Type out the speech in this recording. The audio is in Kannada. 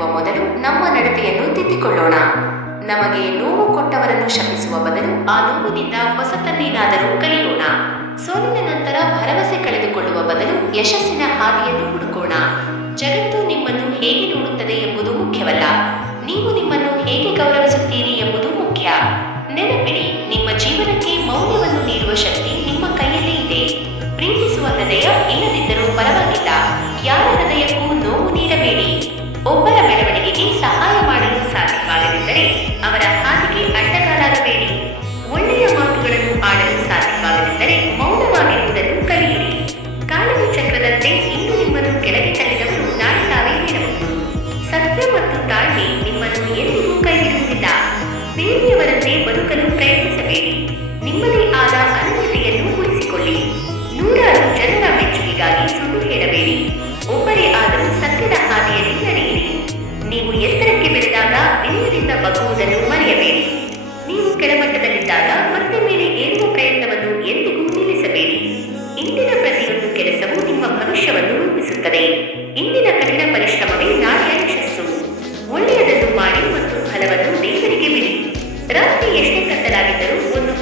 ಮುನ್ನಡೆಯುವ ಮೊದಲು ನಮ್ಮ ನಡತೆಯನ್ನು ತಿದ್ದಿಕೊಳ್ಳೋಣ. ನಮಗೆ ನೋವು ಕೊಟ್ಟವರನ್ನು ಶಪಿಸುವ ಬದಲು ಆ ನೋವಿನಿಂದ ಹೊಸತನ್ನೇನಾದರೂ ಕಲಿಯೋಣ. ಸೋಲಿನ ನಂತರ ಭರವಸೆ ಕಳೆದುಕೊಳ್ಳುವ ಬದಲು ಯಶಸ್ಸಿನ ಹಾದಿಯನ್ನು ಹುಡುಕೋಣ. ಜಗತ್ತು ನಿಮ್ಮನ್ನು ಹೇಗೆ ನೋಡುತ್ತದೆ ಎಂಬುದು ಮುಖ್ಯವಲ್ಲ, ನೀವು ನಿಮ್ಮನ್ನು ಹೇಗೆ ಗೌರವಿಸುತ್ತೀರಿ ಎಂಬುದು ಮುಖ್ಯ. ನೆನಪಿಡಿ, ನಿಮ್ಮ ಜೀವನಕ್ಕೆ ಮೌಲ್ಯವನ್ನು ನೀಡುವ ಶಕ್ತಿ ನಿಮ್ಮ ಕೈಯಲ್ಲೇ ಇದೆ. ಪ್ರೀತಿಸುವ ಹೃದಯ ಇಲ್ಲದಿದ್ದರೂ ಪರವಾಗಿಲ್ಲ, ಯಾರ ಹೃದಯಕ್ಕೂ ನೋವು ನೀಡಬೇಡಿ. ಒಬ್ಬರ ಬೆಳವಣಿಗೆಗೆ ಸಹಾಯ ಮಾಡಲು ಸಾಧ್ಯವಾಗದಿದ್ದರೆ ಅವರ ಹಾದಿಗೆ ಅಡ್ಡಗಾಲಾಗಬೇಡಿ. ಒಳ್ಳೆಯ ಮಾತುಗಳನ್ನು ಆಡಲು ಸಾಧ್ಯವಾಗದಿದ್ದರೆ ಮೌನವಾಗಿರುವುದನ್ನು ಕಲಿಯಿರಿ. ಕಾಲದ ಚಕ್ರದಂತೆ ಇಂದು ನಿಮ್ಮನ್ನು ಕೆಳಗೆ ತಳ್ಳಿದವರು ನಾಳೆ ತಾವೇ ಹೇಳಬಹುದು. ಸತ್ಯ ಮತ್ತು ತಾಳ್ಮೆ ನಿಮ್ಮನ್ನು ಎಂದಿಗೂ ಕೈಬಿಡುವುದಿಲ್ಲ. ಬೇರೆಯವರಂತೆ ಬದುಕಲು ಪ್ರಯತ್ನಿಸಬೇಡಿ. ನಿಮ್ಮದೇ ಆದ ಅನನ್ಯತೆಯನ್ನು ಉಳಿಸಿಕೊಳ್ಳಿ. ನೂರಾರು ಜನರ ಮೆಚ್ಚುಗೆಗಾಗಿ ಸುಳ್ಳು ಹೇಳಬೇಡಿ. ಒಬ್ಬರೇ ಆದರೂ ಸತ್ಯದ ಹಾದಿಯಲ್ಲಿ ನಡೆಯಿರಿ. ನೀವು ಎತ್ತರಕ್ಕೆ ಬೆಳೆದಾಗ ವಿನಯದಿಂದ ಬಗ್ಗುವುದನ್ನು ಮರೆಯಬೇಡಿ. ನೀವು ಕೆಳಮಟ್ಟದಲ್ಲಿದ್ದಾಗ ಮತ್ತೆ ಮೇಲೆ ಏರುವ ಪ್ರಯತ್ನವನ್ನು ಎಂದಿಗೂ ನಿಲ್ಲಿಸಬೇಡಿ. ಇಂದಿನ ಪ್ರತಿಯೊಂದು ಕೆಲಸವೂ ನಿಮ್ಮ ಭವಿಷ್ಯವನ್ನು ರೂಪಿಸುತ್ತದೆ. ಇಂದಿನ ಕಠಿಣ ಪರಿಶ್ರಮವೇ ನಾಳೆಯ ಯಶಸ್ಸು. ಒಳ್ಳೆಯದನ್ನು ಮಾಡಿ ಮತ್ತು ಫಲವನ್ನು ದೇವರಿಗೆ ಬಿಡಿ. ರಾತ್ರಿ ಎಷ್ಟೇ ಕತ್ತಲಾಗಿದ್ದರೂ ಒಂದು